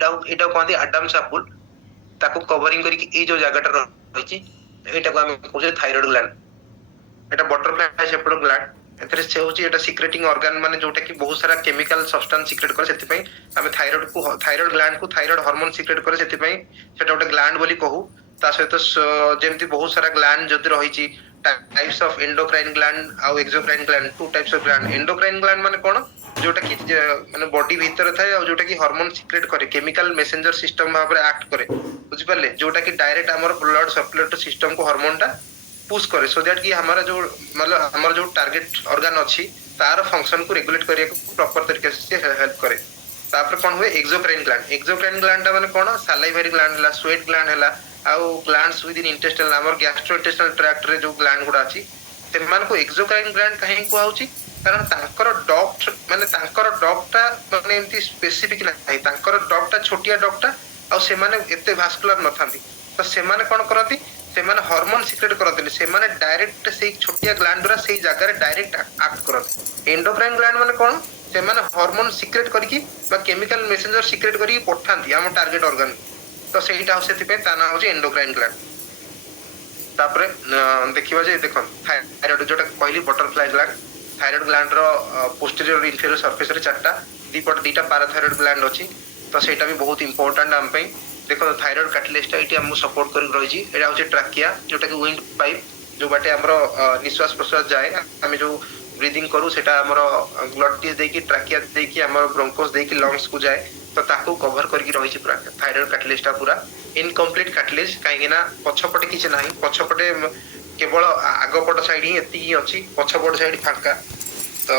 एटा कहते आडम्स एप्पल ताको कवरिंग करके ए जो जगहटा रहिछि एटा को हम कहै थायराइड ग्लैंड एटा बटरफ्लाई शेप्ड ग्लैंड एथरे से होछि एटा सिक्रेटिंग ऑर्गन माने जोटा कि बहुत सारा केमिकल सब्सटेंस सिक्रेट करे सेति पई हम थायराइड ग्लैंड को थायराइड हार्मोन सिक्रेट करे सेति पई सेटा गोटे ग्लैंड बोली कहू ता सहित जेमति बहुत सारा ग्लैंड जदि रहिछि टाइप्स ऑफ एंडोक्राइन ग्लैंड आ exocrine gland two types of gland endocrine gland माने कोन जोटा कि माने बॉडी भीतर थाए और जोटा कि हार्मोन सिक्रेट करे केमिकल मैसेंजर सिस्टम भाबरे एक्ट करे बुझि पारले जोटा कि डायरेक्ट हमर ब्लड सर्कुलेटरी सिस्टम को हार्मोनटा पुश करे सो दैट कि हमारा जो मतलब हमारा जो टारगेट ऑर्गन अछि तार फंक्शन को रेगुलेट करिया को प्रॉपर तरीके से हेल्प करे तापर कोन हुए एक्सोक्राइन ग्लैंड माने कोन सलाइवरी ग्लैंड हला स्वेट ग्लैंड हला आउ ग्लैंड्स विद इन इंटेस्टाइनल हमर गैस्ट्रोइंटेस्टाइनल ट्रैक्ट रे जो ग्लैंड गुडा अछि तेमान को एक्सोक्राइन ग्लैंड कहीं को आउची कारण तांकर डॉक्ट माने तांकर डॉक्टा माने एमती स्पेसिफिक नाही तांकर डॉक्टा छोटिया डॉक्टा आ से माने एते भास्कुलर नथांती तो से माने कोन करंती से माने हार्मोन सिक्रेट करंती से माने डायरेक्ट से छोटिया ग्लैंड रा से जगह रे डायरेक्ट एक्ट करंती एंडोक्राइन ग्लैंड माने कोन से माने हार्मोन सिक्रेट करकी बा केमिकल मैसेंजर सिक्रेट करकी पठांती हम टारगेट ऑर्गन तो सेटा हो सेति पे ता ना हो एंडोक्राइन ग्लैंड तापरे देखिबा जे देखन थायराइड जोटा कहली बटरफ्लाई ग्लैंड थायराइड ग्लैंड रो पोस्टीरियर इंफीरियर सरफेस रे चारटा दीपट दीटा पैराथायराइड ग्लैंड अछि तो सेटा भी बहुत इंपोर्टेंट हम पे देखो थायराइड कैटलिस्ट एटी हम सपोर्ट कर रही छी एटा होचे ट्रैकिया जोटा कि विंड पाइप जो बाटे हमरो निश्वास प्रश्वास जाए हम जो ब्रीदिंग करू सेटा हमरो ब्लड टीज देकी ट्रैकिया देकी हमरो ब्रोंकोस देकी लंग्स को जाए तो ताको कवर करके रही छी पूरा थायराइड कैटलिस्टा पूरा इनकम्प्लीट कैटलिस्ट काहेना पछपटे किछ नाही पछपटे केवल आगपट साइड ही एति ही अछि पछपट साइड फांका तो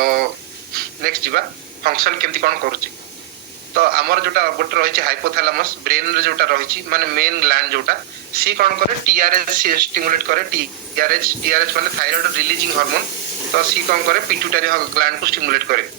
नेक्स्ट जीवा फंक्शन केमती कोन करूची तो हमर जोटा गोटे रही हाइपोथैलेमस ब्रेन रे जोटा रही माने मेन ग्लैंड जोटा सी कोन करे टीआरएच स्टिमुलेट करे टीआरएच माने थायराइड रिलीजिंग हार्मोन तो सी कोन करे पिट्यूटरी ग्लैंड को स्टिमुलेट करे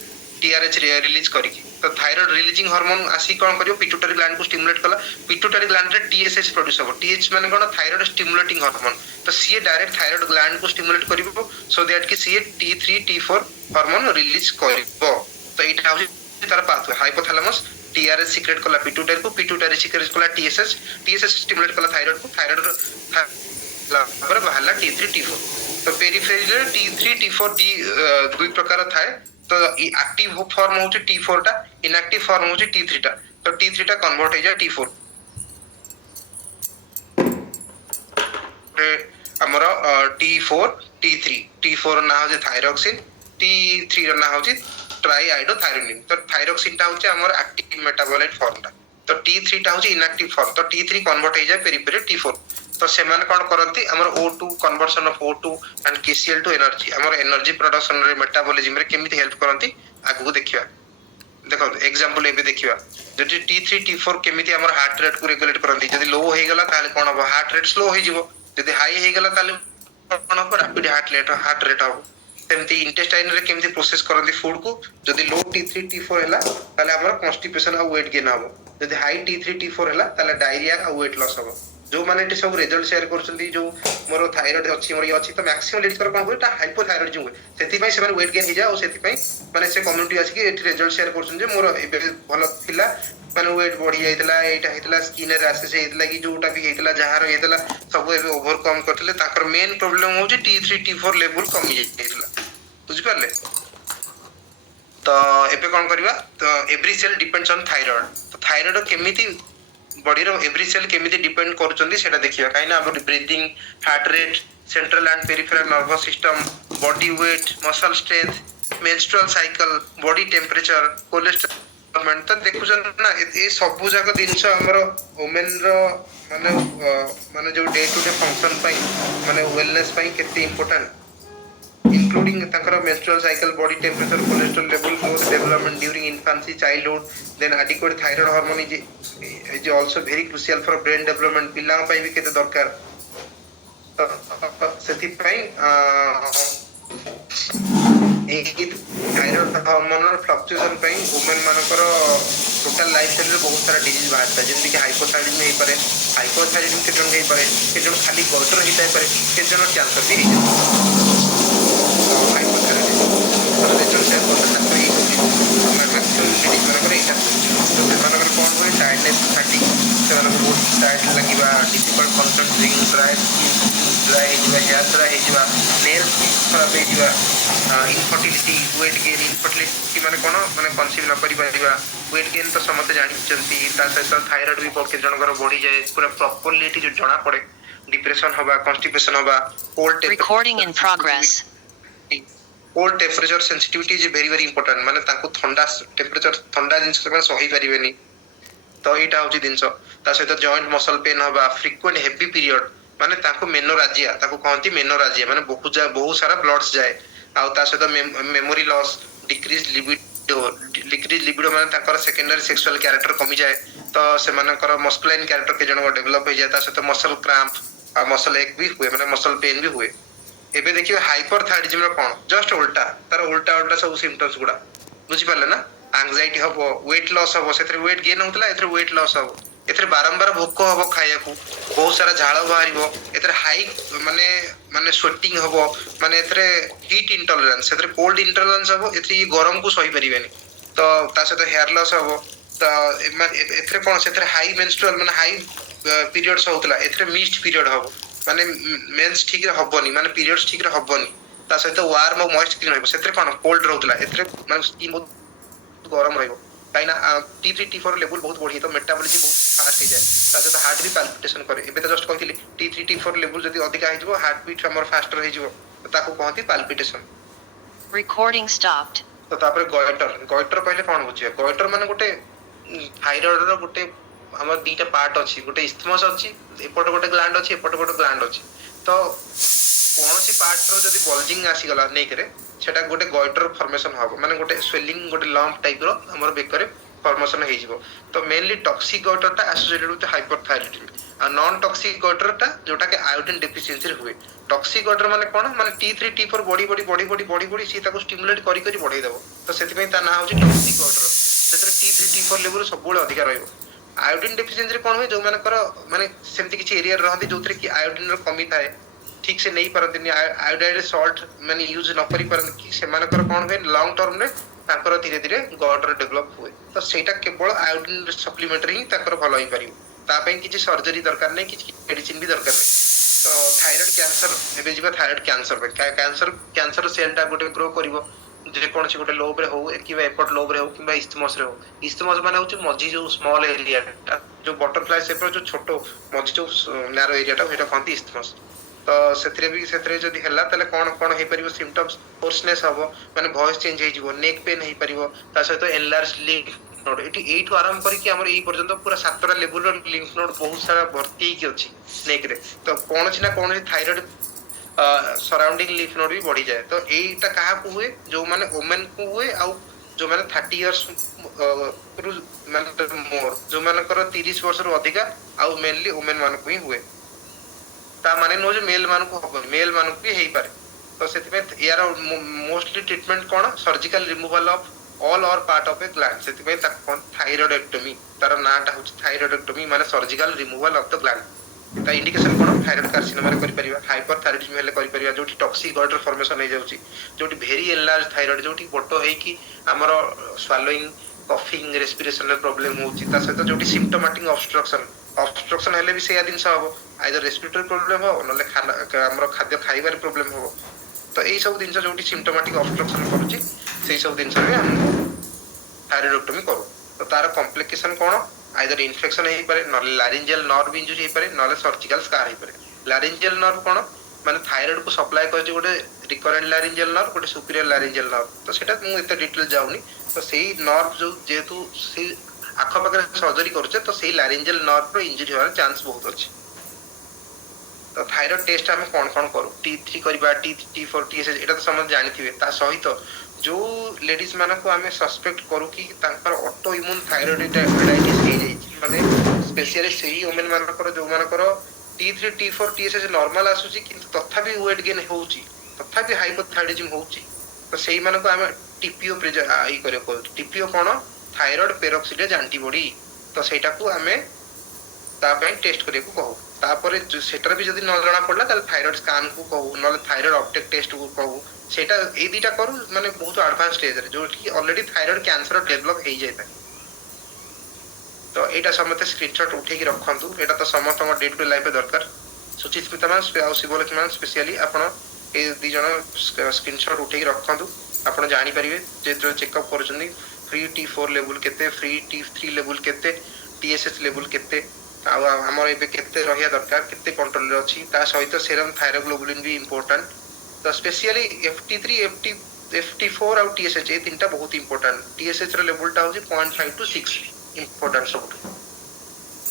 टीआरएच रिलीज करके तो थायराइड रिलीजिंग हार्मोन आसी कोन करियो पिट्यूटरी ग्लैंड को स्टिमुलेट कला पिट्यूटरी ग्लैंड रे टीएसएच प्रोड्यूस हो टीएच माने कोन थायराइड स्टिमुलेटिंग हार्मोन तो सी डायरेक्ट थायराइड ग्लैंड को स्टिमुलेट करिवो सो दैट कि सी T3 T4 हार्मोन रिलीज करिवो तो इटा हो तार पाथवे हाइपोथैलेमस टीआरएच सिक्रेट कला पिट्यूटरी सिक्रेट कला टीएसएच स्टिमुलेट कला थायराइड को थायराइड पर बहला T3 T4 तो पेरिफेरी रे T3 T4 दी दुई प्रकार थाए तो एक्टिव फॉर्म होची T4 टा इनएक्टिव फॉर्म होची T3 टा तो T3 टा कन्वर्ट हो जाए T4 रे हमरो T4 T4 ना हो जे थायरॉक्सिन T3 रा ना हो जे ट्राइआइडोथायरोनिन तो थायरॉक्सिन टा होची हमर एक्टिव मेटाबोलाइट फॉर्म टा तो T3 टा होची इनएक्टिव फॉर्म तो T3 कन्वर्ट हो जाए पेरिफेरी T4 तो से माने कोन करंती हमर O2 conversion of O2 and KCl to energy हमर एनर्जी प्रोडक्शन रे मेटाबॉलिज्म रे केमिति हेल्प करंती आगु देखिबा देखो एग्जांपल एबे देखिबा जदि T3 T4 केमिति हमर हार्ट रेट को रेगुलेट करंती जदि लो हो गेला ताले कोन हो हार्ट रेट स्लो हो जिवो जदि हाई हो गेला ताले कोन हो रैपिड हार्ट रेट हो सेमती इंटेस्टाइन रे केमिति प्रोसेस करंती फूड को जदि लो T3 T4 हैला ताले हमर कॉन्स्टिपेशन आ वेट गेन हो जदि हाई T3 T4 हैला ताले डायरिया आ वेट लॉस हो जो माने एटी सब रिजल्ट शेयर करछंती जो मोर थायराइड अछि मोर ये अछि तो मैक्सिमम लिटर कोन होता हाइपोथायराइडिज्म होय सेति पई से वेट गेन हो जाय और सेति पई माने से कम्युनिटी अछि कि एटी रिजल्ट शेयर करछन जे मोर एबे भलो थिला माने वेट बढ़ी जाइतला एटा हेतला स्किन रे एसेस हेतला कि जोटा भी हेतला जहार हेतला सब एबे ओवरकम करथले ताकर मेन प्रॉब्लम हो जे T3 T4 लेवल कमी जाइतला बुझि परले तो एबे कोन करबा तो every cell depends on thyroid तो थायराइड केमिति बॉडी रो एवरी सेल केमिति डिपेंड करचंदी सेटा देखिबा काइना अब breathing heart rate central and peripheral nervous system body weight muscle strength menstrual cycle body temperature cholesterol तो देखुछन ना ए सब जाक दिनस हमर वुमेन रो माने माने जो डे टू डे फंक्शन पई माने वेलनेस पई केते important including tankara menstrual cycle body temperature cholesterol level growth development during infancy childhood then adequate thyroid hormone is also very crucial for brain development pilla pai bi kete darkar sethi pai ए thyroid hormone fluctuation pai women मानकर total life style रे बहुत सारा disease बाहरता जेमति कि hypothyroidism हे पारे hypothyroidism केजन हे पारे केजन खाली gutter हिताय पारे केजन कैंसर भी हाइपोथायराइडिज्म तो नेचर से ଲେଡିଜ୍ ମାନଙ୍କର ଏଇଟା ହୁଏ। ତ ସେମାନଙ୍କର କ'ଣ ହୁଏ, ଟାୟାର୍ଡନେସ୍, ଫାଟିଗ୍, ସେମାନଙ୍କୁ ବହୁତ ଟାୟାର୍ଡ ଲାଗିବା, ଡିଫିକଲ୍ଟ କନସେଣ୍ଟ୍ରେଟିଂ, ଡ୍ରାଏ ସ୍କିନ୍ ଡ୍ରାଏ ହେଇଯିବା, ହେୟାର ଡ୍ରାଏ ହେଇଯିବା, ନେଲ୍ସ ଖରାପ ହେଇଯିବା, ଇନଫର୍ଟିଲିଟି, ୱେଟ୍ ଗେନ୍। ଇନଫର୍ଟିଲିଟି ମାନେ କ'ଣ, ମାନେ କନସିଭ୍ ନ କରିପାରିବା। ୱେଟ୍ ଗେନ୍ ତ ସମସ୍ତେ ଜାଣିଛନ୍ତି, ତା ସହିତ ଥାଇରଏଡ୍ ବି କେତେ ଜଣଙ୍କର ବଢିଯାଏ ପୁରା ପ୍ରପରଲି, ଏଠି ଯୋଉ ଜଣା ପଡେ। ଡିପ୍ରେସନ୍ ହବା, କନଷ୍ଟିପେସନ୍ ହବା, Recording in progress. Cold temperature sensitivity is very very important. ମାନେ ତାଙ୍କୁ ଥଣ୍ଡା ଟେମ୍ପରେଚର, ଥଣ୍ଡା ଜିନିଷ ସେମାନେ ସହି ପାରିବେନି। ତ ଏଇଟା ହଉଛି ଜିନିଷ। ତା ସହିତ ଜଏଣ୍ଟ ମସଲ ପେନ୍ ହବା, ଫ୍ରିକ୍ୱେଣ୍ଟ ହେଭି ପିରିୟଡ, ମାନେ ତାଙ୍କୁ ମେନୋରାଜିଆ, ତାକୁ କହନ୍ତି ମେନୋରାଜିଆ, ମାନେ ବହୁତ ସାରା ବ୍ଲଡ୍ସ ଯାଏ। ଆଉ ତା ସହିତ ମେମୋରି ଲସ୍, ଡିକ୍ରିଜ ଲିବିଡୋ ମାନେ ତାଙ୍କର ସେକେଣ୍ଡାରୀ ସେକ୍ସୁଆଲ କ୍ୟାରେକ୍ଟର କମିଯାଏ। ତ ସେମାନଙ୍କର ମସ୍କୁଲାଇନ୍ କ୍ୟାରେକ୍ଟର କେତେ ଜଣଙ୍କ ଡେଭଲପ ହେଇଯାଏ। ତା ସହିତ ମସଲ କ୍ରାମ୍ପ ଆଉ ମସଲ ଏକ ବି ହୁଏ, ମାନେ ମସଲ ପେନ୍ ବି ହୁଏ। ଏବେ ଦେଖିବେ ହାଇପରଥାଇରଏଡିଜମ ର କ'ଣ, ଜଷ୍ଟ ଓଲଟା, ତାର ଓଲଟା ସବୁ ସିମ୍ପଟମ୍ସ ଗୁଡା ବୁଝିପାରିଲେ ନା। ଆଂଜାଇଟି ହବ, ୱେଟ୍ ଲସ୍ ହବ, ସେଥିରେ ୱେଟ୍ ଗେନ୍ ହଉଥିଲା, ଏଥିରେ ୱେଟ୍ ଲସ୍ ହବ। ଏଥିରେ ବାରମ୍ବାର ଭୋକ ହବ ଖାଇବାକୁ, ବହୁତ ସାରା ଝାଳ ବାହାରିବ। ଏଥିରେ ହାଇ ମାନେ ମାନେ ସ୍ୱେଟିଂ ହବ, ମାନେ ଏଥିରେ ହିଟ୍ ଇଣ୍ଟଲରାନ୍ସ, ସେଥିରେ କୋଲ୍ଡ ଇଣ୍ଟଲରାନ୍ସ ହବ, ଏଥିରେ ଗରମକୁ ସହି ପାରିବେନି। ତ ତା ସହିତ ହେୟାର ଲସ୍ ହବ। ତ ଏଥିରେ କ'ଣ, ସେଥିରେ ହାଇ ମେନଷ୍ଟ୍ରୁଆଲ, ମାନେ ହାଇ ପିରିୟଡ୍ସ ହଉଥିଲା, ଏଥିରେ ମିସ୍ଡ ପିରିୟଡ ହବ, ମାନେ ମେନ୍ସ ଠିକ୍ ରେ ହବନି, ମାନେ ପିରିୟଡ୍ସ ଠିକ୍ ରେ ହବନି। ତା ସହିତ ୱାର୍ମ ଆଉ ମଏଷ୍ଟ ସ୍କିନ୍ ରହିବ, ସେଥିରେ କ'ଣ କୋଲ୍ଡ ରହୁଥିଲା, ଏଥିରେ ମାନେ ସ୍କିନ୍ ବହୁତ ଗରମ ରହିବ। କାହିଁକିନା T3 T4 ଲେବୁଲ ବହୁତ ବଢିଏ, ତ ମେଟାବଲିଜିମ୍ ବହୁତ ଫାଷ୍ଟ ହେଇଯାଏ। ତା ସହିତ ହାର୍ଟ ବି ପାଲପିଟେସନ କରେ। ଏବେ ତ ଜଷ୍ଟ କହିଥିଲି T3 T4 ଲେବୁଲ ଯଦି ଅଧିକା ହେଇଯିବ, ହାର୍ଟ ବିଟ୍ ଆମର ଫାଷ୍ଟର ହେଇଯିବ, ତାକୁ କହନ୍ତି ପାଲପିଟେସନ। Recording stopped. ତ ତାପରେ ଗଏଟର କହିଲେ କ'ଣ ବୁଝିବା। ଗଏଟର ମାନେ ଗୋଟେ ଥାଇରଏଡ ର ଗୋଟେ ଆମର ଦିଟା ପାର୍ଟ ଅଛି, ଗୋଟେ ଇସ୍ଥମସ୍ ଅଛି, ଏପଟେ ଗୋଟେ ଗ୍ଲାଣ୍ଡ ଅଛି, ଏପଟେ ଗୋଟେ ଗ୍ଲାଣ୍ଡ ଅଛି। ତ କୌଣସି ପାର୍ଟର ଯଦି ବଲଜିଂ ଆସିଗଲା ନେକରେ, ସେଟା ଗୋଟେ ଗଏଟର ଫର୍ମେସନ ହବ, ମାନେ ଗୋଟେ ସ୍ୱେଲିଂ, ଗୋଟେ ଲମ୍ପ ଟାଇପର ଆମର ବେକରେ ଫର୍ମେସନ ହେଇଯିବ। ତ ମେନଲି ଟକ୍ସିକ ଗଏଟରଟା ଆସୋସିଏଟେଡ ୱିଥ ହାଇପରଥାଇରଏଡିଜମ, ଆଉ ନନ୍ ଟକ୍ସିକ ଗଏଟରଟା ଯୋଉଟା କି ଆୟୋଡିନ ଡେଫିସିଏନ୍ସିରେ ହୁଏ। ଟକ୍ସିକ ଗଏଟର ମାନେ କ'ଣ, ମାନେ T3 T4 ବଢି ସିଏ ତାକୁ ଷ୍ଟିମୁଲେଟ କରି ବଢେଇ ଦବ। ତ ସେଥିପାଇଁ ତା ନାଁ ହଉଛି ଟକ୍ସିକ ଗଏଟର। ସେଥିରେ T3 T4 ଲେବୁଲ ସବୁବେଳେ ଅଧିକା ରହିବ। ଆୟୋଡିନ ଡେଫିସିଏନ୍ସିରେ କ'ଣ ହୁଏ, ଯୋଉମାନଙ୍କର ମାନେ ସେମିତି କିଛି ଏରିଆରେ ରହନ୍ତି ଯୋଉଥିରେ କି ଆୟୋଡିନର କମି ଥାଏ, ଠିକ ସେ ନେଇ ପାରନ୍ତିନି, ଆୟୋଡାଇଡ୍ ସଲ୍ଟ ମାନେ ୟୁଜ ନ କରି ପାରନ୍ତି, କି ସେମାନଙ୍କର କ'ଣ ହୁଏ, ଲଙ୍ଗ ଟର୍ମରେ ତାଙ୍କର ଧୀରେ ଧୀରେ ଗଏଟର ଡେଭଲପ ହୁଏ। ତ ସେଇଟା କେବଳ ଆୟୋଡିନ ସପ୍ଲିମେଣ୍ଟରେ ହିଁ ତାଙ୍କର ଭଲ ହେଇପାରିବ। ତା ପାଇଁ କିଛି ସର୍ଜରୀ ଦରକାର ନାହିଁ, କିଛି ମେଡିସିନ ବି ଦରକାର ନାହିଁ। ତ ଥାଇରଏଡ କ୍ୟାନ୍ସର, ଏବେ ଯିବା ଥାଇରଏଡ କ୍ୟାନ୍ସର ପାଇଁ। କ୍ୟାନ୍ସର ସେଲଟା ଗୋଟେ ଗ୍ରୋ କରିବ, ଯେକୌଣସି ଗୋଟେ ଲୋବରେ ହଉ, କିମ୍ବା ଏପଟ ଲୋବରେ ହଉ, କିମ୍ବା ଇସ୍ଥମସରେ ହଉ। ଇସ୍ଥମସ ମାନେ ହଉଛି ମଝି ଯୋଉ ସ୍ମଲ ଏରିଆଟା, ଯୋଉ ବଟରଫ୍ଲାଏ ସେପର ଯୋଉ ଛୋଟ ମଝି ଯୋଉ ନ୍ୟାରୋ ଏରିଆଟା, ସେଇଟା କହନ୍ତି ଇସ୍ଥମସ। ତ ସେଥିରେ ଯଦି ହେଲା, ତାହେଲେ କ'ଣ ହେଇପାରିବ ସିମ୍ପଟମ୍ସ, ହୋର୍ସନେସ୍ ହବ, ମାନେ ଭଏସ ଚେଞ୍ଜ ହେଇଯିବ, ନେକ୍ ପେନ୍ ହେଇପାରିବ। ତା ସହିତ ଏନଲାର୍ଜ ଲିମ୍ଫ ନୋଡ, ଏଇଠୁ ଆରମ୍ଭ କରିକି ଆମର ଏଇ ପର୍ଯ୍ୟନ୍ତ ପୁରା 7ଟା ଲେବୁଲର ଲିମ୍ଫ ନୋଡ ବହୁତ ସାରା ଭର୍ତ୍ତି ହେଇକି ଅଛି ନେକରେ। ତ କୌଣସି ନା କୌଣସି ଥାଇରଏଡ ସରାଉଣ୍ଡିଂ ଲିମ୍ଫ ନୋଡ ବି ବଢିଯାଏ। ତ ଏଇଟା କାହାକୁ ହୁଏ, ଯୋଉମାନେ ଓମେନକୁ ହୁଏ, ଆଉ ଯୋଉମାନେ 30 ଇୟର୍ସ ମାନେ ମୋର, ଯୋଉମାନଙ୍କର 30 ବର୍ଷରୁ ଅଧିକା, ଆଉ ମେନଲି ଓମେନ ମାନଙ୍କୁ ହିଁ ହୁଏ। ତା ମାନେ ନୁହଁ ଯେ ମେଲ ମାନଙ୍କୁ ହବନି, ମେଲ ମାନଙ୍କୁ ବି ହେଇପାରେ। ତ ସେଥିପାଇଁ ୟାର ମୋଷ୍ଟଲି ଟ୍ରିଟମେଣ୍ଟ କ'ଣ, surgical removal of all or part of a gland. ସେଥିପାଇଁ ତାକୁ କହନ୍ତି ଥାଇରଏଡେକ୍ଟୋମି। ତାର ନାଁଟା ହଉଛି ଥାଇରଏଡେକ୍ଟୋମି, ମାନେ surgical removal of the gland. ତା ଇଣ୍ଡିକେସନ କ'ଣ, ଥାଇରଏଡ କାର୍ସିନୋମାରେ କରିପାରିବା, ହାଇପରଥାଇରଏଡିଜମ ହେଲେ କରିପାରିବା, ଯୋଉଠି ଟକ୍ସିକ ଗଏଟର ଫର୍ମେସନ ହେଇଯାଉଛି, ଯୋଉଠି ଭେରି ଏନଲାର୍ଜ ଥାଇରଏଡ, ଯୋଉଠି ବଡ ହେଇକି ଆମର ସ୍ୱାଲୋଇଂ, କଫିଂ, ରେସ୍ପିରେସନରେ ପ୍ରୋବ୍ଲେମ ହଉଛି। ତା ସହିତ ଯୋଉଠି ସିମ୍ପଟୋମାଟିକ ଅବଷ୍ଟ୍ରକ୍ସନ ହେଲେ ବି ସେଇଆ ଜିନିଷ ହବ, ଆଇଦର ରେସ୍ପିରେଟୋରୀ ପ୍ରୋବ୍ଲେମ ହବ, ନହେଲେ ଆମର ଖାଦ୍ୟ ଖାଇବାରେ ପ୍ରୋବ୍ଲେମ ହବ। ତ ଏଇ ସବୁ ଜିନିଷ ଯୋଉଠି ସିମ୍ପଟୋମାଟିକ ଅବଷ୍ଟ୍ରକ୍ସନ କରୁଛି, ସେଇ ସବୁ ଜିନିଷରେ ଆମକୁ ଥାଇରଏଡେକ୍ଟୋମି କରୁ। ତ ତାର କମ୍ପ୍ଲିକେସନ କ'ଣ, ଆଇଦର ଇନଫେକ୍ସନ ହେଇପାରେ, ନହେଲେ ଲାରିଞ୍ଜିଆଲ ନର୍ଭ ଇଞ୍ଜୁରି ହେଇପାରେ, ନହେଲେ ସର୍ଜିକାଲ ସ୍କାର ହେଇପାରେ। ଲାରିଞ୍ଜିଆଲ ନର୍ଭ କ'ଣ, ମାନେ ଥାଇରଏଡକୁ ସପ୍ଲାଏ କରୁଛି ଗୋଟେ ରିକରେଣ୍ଟ ଲାରିଞ୍ଜିଆଲ ନର୍ଭ, ଗୋଟେ ସୁପିରିୟର ଲାରିଞ୍ଜିଆଲ ନର୍ଭ। ତ ସେଟା ମୁଁ ଏତେ ଡିଟେଲ ଯାଉନି। ତ ସେଇ ନର୍ଭ ଯୋଉ ଯେହେତୁ ସେଇ ଆଖପାଖରେ ସର୍ଜରୀ କରୁଛେ, ତ ସେଇ ଲାରିଞ୍ଜିଆଲ ନର୍ଭର ଇଞ୍ଜୁରି ହବାର ଚାନ୍ସ ବହୁତ ଅଛି। ତ ଥାଇରଏଡ ଟେଷ୍ଟ ଆମେ କ'ଣ କରୁ, T3 କରିବା, T4 TSH, ଏଇଟା ତ ସମସ୍ତେ ଜାଣିଥିବେ। ତା ସହିତ ଯୋଉ ଲେଡିଜ ମାନଙ୍କୁ ଆମେ ସସ୍ପେକ୍ଟ କରୁ କି ତାଙ୍କର ଅଟୋ ଇମ୍ୟୁନ ଥାଇରଏଡାଇଟିସ ହେଇଯାଇଛି, ମାନେ ସ୍ପେସିଆଲି ସେଇ ଓମେନ ମାନଙ୍କର ଯୋଉମାନଙ୍କର T3 T4 TSH ନର୍ମାଲ ଆସୁଛି, କିନ୍ତୁ ତଥାପି ୱେଟ୍ ଗେନ୍ ହଉଛି, ତଥାପି ହାଇପୋଥାଇରଏଡିଜମ ହଉଛି। ତ ସେଇମାନଙ୍କୁ ଆମେ TPO କରିବାକୁ, TPO କ'ଣ, ଥାଇରଏଡ ପେରୋକ୍ସିଡେଜ ଆଣ୍ଟିବଡି। ତ ସେଇଟାକୁ ଆମେ ता ପାଇଁ टेस्ट करिया को कहू तापर सेटर भी जदी न जणा पड़ला ताले थायराइड स्कैन को कहू न थायराइड अपटेक टेस्ट को कहू सेटा ए दिटा करू माने बहुत एडवांस स्टेज रे जो कि ऑलरेडी थायराइड कैंसर डेवलप हे जायता तो एटा समते स्क्रीनशॉट उठे के रखंतु एटा तो समस्त हम डे टू लाइफ दरकार सुचिस्मिता मान आ शिवलक्ष्मी मान स्पेशली आपण ए दी जण स्क्रीनशॉट उठे के रखंतु आपण जानि परिबे जे चेकअप करूछनी फ्री T4 लेवल केते फ्री T3 लेवल केते TSH लेवल केते आमर ए केते रहिया दरकार केते कंट्रोल रे अछि ता सहित सेरम थायरोग्लोबुलिन भी इंपोर्टेंट तो स्पेशली FT3 FT4 और TSH ए तीनटा बहुत इंपोर्टेंट TSH रे लेवल टा होछि 0.5 to 6 इंपोर्टेंट सब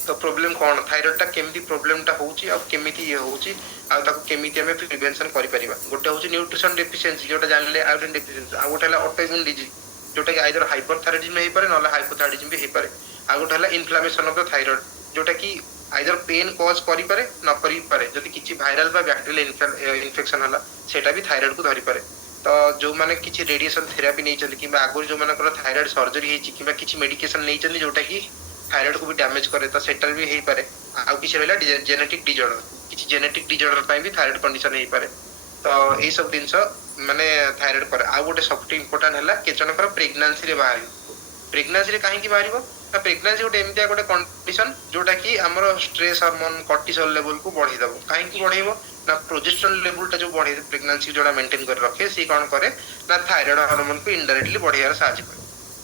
तो प्रॉब्लम कोन थायराइड टा केमिति प्रॉब्लम टा होछि और केमिति ये होछि आ ताको केमिति हमें प्रिवेंशन करि परिबा गोटे होछि न्यूट्रिशन डेफिशिएंसी जोटा जानले आयोडीन डेफिशिएंसी आ गोटे हला ऑटोइम्यून डिजीज जोटा कि आइदर हाइपरथायराइडिज्म हे पारे नला हाइपोथायराइडिज्म भी हे पारे आ गोटे हला इन्फ्लेमेशन ऑफ द थायराइड जोटा कि आइदर पेन कॉज करि पारे न करि पारे जति किछि वायरल बा बैक्टीरियल इन्फेक्शन हला सेटा भी थायराइड को धरि पारे तो जो माने किछि रेडिएशन थेरेपी नै चली किबा आगुर जो माने कर थायराइड सर्जरी हे छि किबा किछि मेडिकेशन नै चली जोटा कि थायराइड को भी डैमेज करे तो सेटर भी हे पारे आ किछि रहला जेनेटिक डिसऑर्डर किछि जेनेटिक डिसऑर्डर पय भी थायराइड कंडीशन हे पारे तो ए सब दिनस माने थायराइड पर आ गोटे सबसे इंपोर्टेंट हला केचन कर प्रेगनेंसी रे बाहरी प्रेगनेंसी रे काहे की बाहरीबो ना प्रेगनेंसी गोटे एमितिया गोटे कंडीशन जोटा कि हमरो स्ट्रेस हार्मोन कॉर्टिसोल लेवल को बढ़ी दबो काहे की बढ़ेबो ना प्रोजेस्टेरोन लेवल टा जो बढ़े प्रेगनेंसी जोड़ा मेंटेन कर रखे सी कोन करे ना थायराइड हार्मोन को इनडायरेक्टली बढ़ियार साहाय्य करे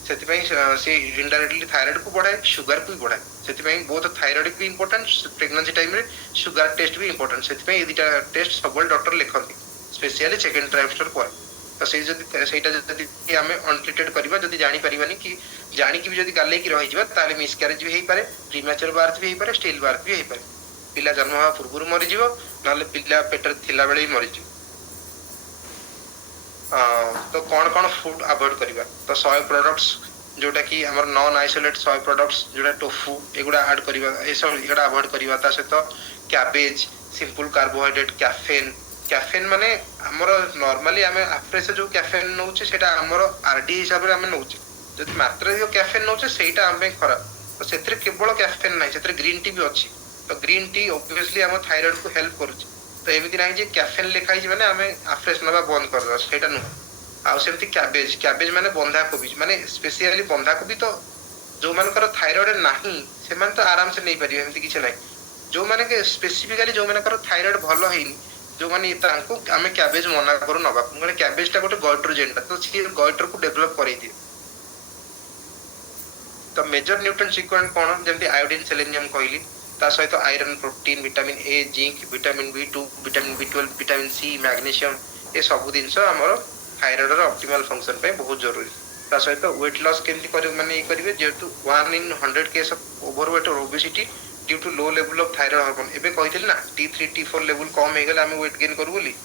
सेति पई से इनडायरेक्टली थायराइड को बढ़ाए शुगर को भी बढ़ाए सेति पई बहुत थायराइड भी इंपोर्टेंट प्रेगनेंसी टाइम रे शुगर टेस्ट भी इंपोर्टेंट सेति पई एदिटा टेस्ट सबल डॉक्टर लिखंती स्पेशली सेकंड ट्राइमेस्टर पर तो से जदी सेटा जदी हमें अनट्रीटेड करबा जदी जानि परिबानी कि जानि कि भी जदी गाले की रहि जबा ताले मिसकैरेज भी हेई पारे प्रीमैच्योर बर्थ भी हेई पारे स्टिल बर्थ भी हेई पारे पिला जन्म होवा पूर्व मरि जिवो नाले पिला पेटर थिला बेले मरि जिवो तो कौन कौन फूड अवॉइड करिबा तो सोय प्रोडक्ट्स जोटा कि हमर नॉन आइसोलेट सोय प्रोडक्ट्स जोटा टोफू एगुडा ऐड करिबा ए सब एगुडा अवॉइड करिबा ता से तो कैबेज सिंपल कार्बोहाइड्रेट कैफेन माने हमर नॉर्मली हमें आफ्रे से जो कैफेन नउचे सेटा हमर आरडी हिसाब रे हमें नउचे जति मात्रा जो कैफेन नउचे सेटा हमें खराब तो सेतरे केवल कैफेन नै सेतरे ग्रीन टी भी अछि तो ग्रीन टी ऑब्वियसली हम थायराइड को हेल्प करूची तो एमिति नै जे कैफेन लिखाई जे माने हमें आफ्रेस नबा बंद कर दो सेटा न आ सेमति कैबेज माने बंधा कोबी माने स्पेशली बंधा कोबी तो जो मानकर थायराइड नाही से मान तो आराम से नै परिबे एमिति किछ नै जो माने के स्पेसिफिकली जो मानकर थायराइड भलो हेनी जो माने तांको हमें कैबेज मना करू नबा माने कैबेज टा गोटे गाइट्रोजेन ता तो सी गाइट्रो को डेवलप करै दिए तो मेजर न्यूट्रिएंट सीक्वेंस कोन जेंति आयोडीन सेलेनियम कहली ता सहित iron protein vitamin A zinc vitamin B2 vitamin B12 vitamin C magnesium ए सब दिनस हमर थायराइड रो ऑप्टिमल फंक्शन पे बहुत जरूरी ता सहित वेट लॉस केमति करियो माने ई करिवे जेतु 1 in 100 केस ऑफ ओवरवेट और obesity due to low level of thyroid hormone एबे कहिथिल ना T3 T4 लेवल कम हे गेल हम वेट गेन करू बोली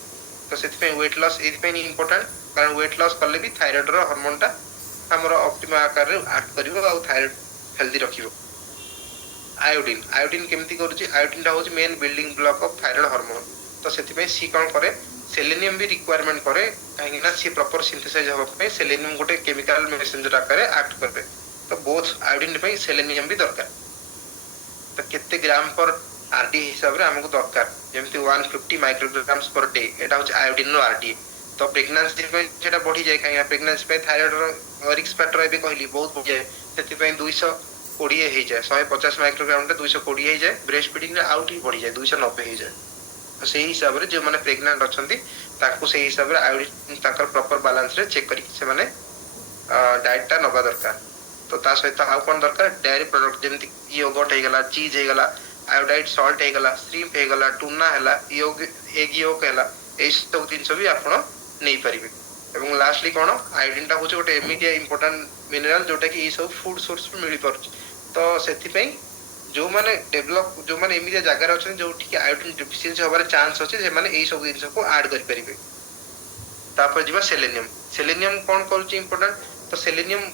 तो सेति पे वेट लॉस एथि पे इंपोर्टेंट कारण वेट लॉस करले भी थायराइड रो हार्मोन टा हमर ऑप्टिमल आकार रे एक्ट करिवो आ थायराइड हेल्दी रखिवो आयोडीन केमति करूची आयोडीन टा होची main building block of thyroid hormone तो सेति पे सी कोन करे सेलेनियम भी रिक्वायरमेंट करे काहे ना सी प्रॉपर सिंथेसाइज होबा पे सेलेनियम गोटे केमिकल मैसेंजर आकार रे एक्ट करबे तो बोथ आयोडीन पे सेलेनियम भी दरकार तो कितने ग्राम पर आरडी हिसाब रे हमको दरकार जेमति 150 माइक्रोग्राम्स पर डे एटा होची आयोडीन नो आरडी तो प्रेगनेंसी पे जेटा बढ़ी जाय काहे प्रेगनेंसी पे थायराइड रो रिस्क फैक्टर एबे कहली बहुत बढ़ी जाय सेति पे 220 हे जाय 150 माइक्रोग्राम रे 220 हे जाय ब्रेस्ट फीडिंग रे आउट ही बढ़ी जाय 290 हे जाय तो सेही हिसाब रे जे माने प्रेग्नेंट अछंती ताको सेही हिसाब रे आयोडीन ताकर प्रॉपर बैलेंस रे चेक करी से माने डाइट टा नबा दरकार तो ता सहित आ कोन दरकार डेयरी प्रोडक्ट जेमति योगर्ट हे गला चीज हे गला आयोडाइड सॉल्ट हे गला श्रिम्प हे गला टूना हैला एग योक हैला ए सब दिन सब भी आपण नै परिबे एवं लास्टली कोन आयोडीन टा होचे गोटे एमिडिया इंपोर्टेंट मिनरल जोटा कि ए सब फूड सोर्स पे मिली परछ तो सेति पई जो माने डेवलप जो माने एमिडिया जगह रे अछन जो ठीक आयोडीन डेफिशिएंसी होबार चांस अछि जे माने ए सब दिन को ऐड कर परिबे तापर जिबा सेलेनियम कोन करूची इंपोर्टेंट तो सेलेनियम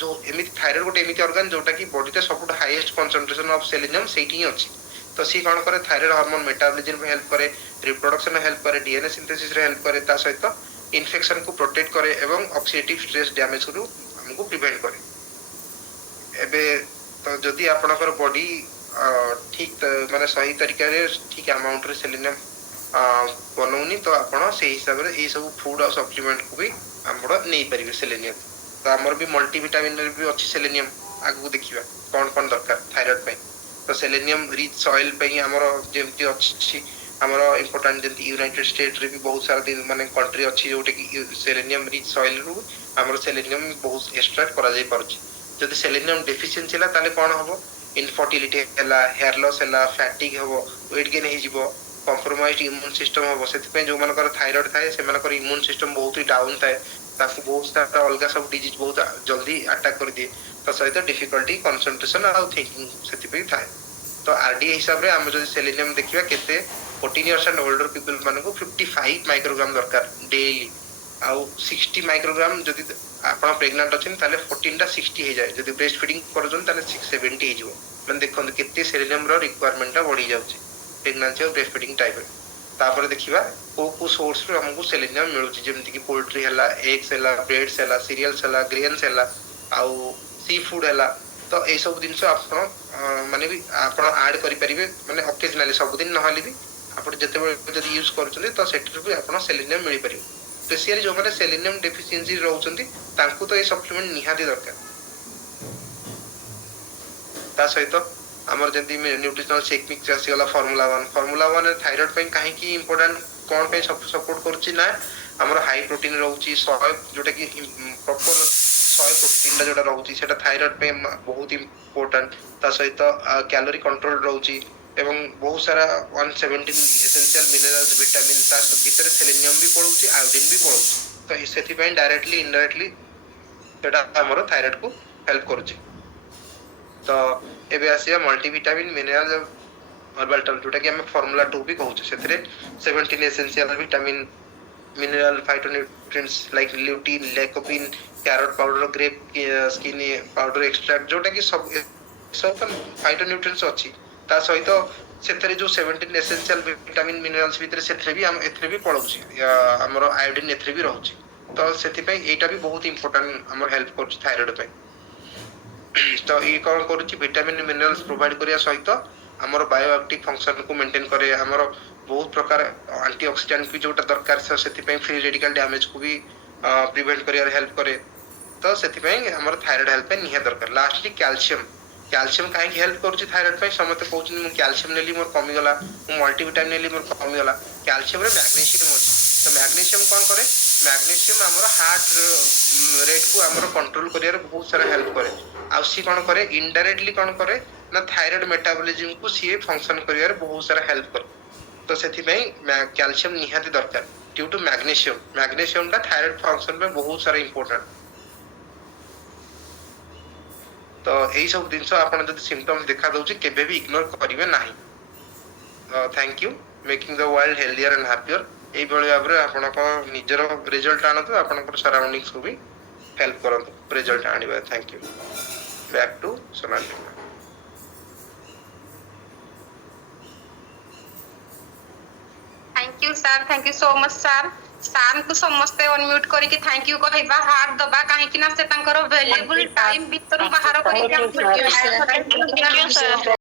जो एमिति थायराइड गोटे एमिति ऑर्गन जोटा कि बॉडी रे सबुट हाईएस्ट कंसंट्रेशन ऑफ सेलेनियम सेठी ही अछि तो सी कोन करे थायराइड हार्मोन मेटाबॉलिज्म में हेल्प करे रिप्रोडक्शन में हेल्प करे डीएनए सिंथेसिस रे हेल्प करे ता सहित इन्फेक्शन को प्रोटेक्ट करे एवं ऑक्सीडेटिव स्ट्रेस डैमेज को हमको प्रिवेंट करे एबे तो जदी आपनकर बॉडी ठीक माने सही तरीका रे ठीक अमाउंट रे सेलेनियम बनौनी तो आपण से हिसाब रे ए सब फूड और सप्लीमेंट को भी हमरो नै परिबे सेलेनियम तो हमर भी मल्टीविटामिन रे भी अछि सेलेनियम आगु देखिबा कोन दरकार थायराइड पे तो सेलेनियम रिच सॉइल पे हमरो जेमति अछि हमरो इंपोर्टेंट जेमति यूनाइटेड स्टेट रे भी बहुत सारा दिन माने कंट्री अछि जोटे कि सेलेनियम रिच सॉइल रु हमरो सेलेनियम बहुत एक्सट्रैक्ट करा जाय परछि जदि सेलेनियम डेफिशिएंसी हला ताले कोन हबो इनफर्टिलिटी हला हेयर लॉस हला फैटिग हबो वेट गेन हे जिवो कॉम्प्रोमाइज्ड इम्यून सिस्टम हबो सेति पे जो मानकर थायराइड थाए से मानकर इम्यून सिस्टम बहुत ही डाउन थाए ताकू बहुत सारा अलगा सब डिजीज बहुत जल्दी अटैक कर दिए तो सहित डिफिकल्टी कंसंट्रेशन और थिंकिंग सेति पे थाए तो आरडी हिसाब रे हम जो सेलेनियम देखिबा केते 14 इयर्स एंड ओल्डर पीपल माने को 55 माइक्रोग्राम दरकार डेली आउ 60 माइक्रोग्राम जदि आपण प्रेग्नेंट अछन ताले 14 टा 60 हे जाय जदि ब्रेस्ट फीडिंग करजन ताले 670 हे जिवो माने देखन केते सेलेनियम रो रिक्वायरमेंट टा बढ़ी जाउची प्रेग्नेंसी और ब्रेस्ट फीडिंग टाइप तापर देखिबा को सोर्स रो हमको सेलेनियम मिलुची जेमति कि पोल्ट्री हला एग्स हला ब्रेड्स हला सीरियल्स हला ग्रेन्स हला आउ सी फूड हला तो ए सब दिन आपण माने भी आपण ऐड करि परिबे माने ऑकेजनली सब दिन न हली भी आपण जते जदि यूज करछले तो सेटर भी आपण सेलेनियम मिली परिबे स्पेशली जो माने सेलेनियम डेफिशिएंसी रहउछंती तांकू तो ए सप्लीमेंट निहाती दरकार ता सहित हमर जदी न्यूट्रिशनल शेक मिक्स आसी वाला फार्मूला 1 रे थायराइड पे काहे की इंपोर्टेंट कोन पे सपोर्ट करछि ना हमर हाई प्रोटीन रहउछि सोय जोटा कि प्रॉपर सोय प्रोटीन जोटा रहउछि सेटा थायराइड पे बहुत इंपोर्टेंट ता सहित कैलोरी कंट्रोल रहउछि एवं बहुत सारा 117 एसेंशियल मिनरल्स विटामिन ता भीतर सेलेनियम भी पड़ुछि आयोडीन भी पड़ुछि तो सेति पे डायरेक्टली इनडायरेक्टली सेटा हमर थायराइड को हेल्प करूछि तो एबे आसिया मल्टीविटामिन मिनरल ऑर्बिटल जोटा कि हम फार्मूला 2 भी कहउछ सेतरे 17 essential vitamin mineral phytonutrients like lutein lycopene carrot powder grape skin powder extract जोटा कि सब फाइटोन्यूट्रिएंट्स अछि ता सहित सेतरे जो 17 एसेंशियल विटामिन मिनरल्स भीतर सेतरे भी हम एतरे भी पळउछि हमरो आयोडीन एतरे भी रहउछि तो सेति पे एटा भी बहुत इंपोर्टेंट हमर हेल्प करछि थायराइड पे तो ये कौन करूची विटामिन मिनरल्स प्रोवाइड करिया सहित हमर बायोएक्टिव फंक्शन को मेंटेन करे हमर बहुत प्रकार एंटीऑक्सीडेंट भी जोटा दरकार से सेति पे फ्री रेडिकल डैमेज को भी प्रिवेंट करिया हेल्प करे तो सेति पे हमर थायराइड हेल्प पे निहे दरकार लास्टली कैल्शियम काहे की हेल्प करूची थायराइड पे समते कहउची मु कैल्शियम नेली मोर कमी गला मु मल्टीविटामिन नेली मोर कमी गला कैल्शियम रे मैग्नीशियम अछि तो मैग्नीशियम कोन करे मैग्नीशियम हमर हार्ट रेट को हमर कंट्रोल करिया रे बहुत सारा हेल्प करे आ सी कोन करे इनडायरेक्टली कोन करे ना थायराइड मेटाबॉलिज्म को सी फंक्शन करिया रे बहुत सारा हेल्प करे तो सेति पे कैल्शियम निहाती दरकार ड्यू टू मैग्नीशियम का थायराइड फंक्शन में बहुत सारा इंपोर्टेंट तो एई सब दिनस आपण जदि सिम्पटम्स देखा दउची केबे भी इग्नोर करिवे नाही thank you making the world healthier and happier एई बळे आबरे आपण को निजर रिजल्ट आनतो आपण को सराउंडिंग्स को भी हेल्प करंतो रिजल्ट आनिबा thank you back to Sonali thank you sir thank you so much sir sir को समस्त अनम्यूट करके थैंक यू कहबा हार्ट दबा काहे कि ना से तांकर वैल्यूएबल टाइम भीतर बाहर करके Thank you, sir.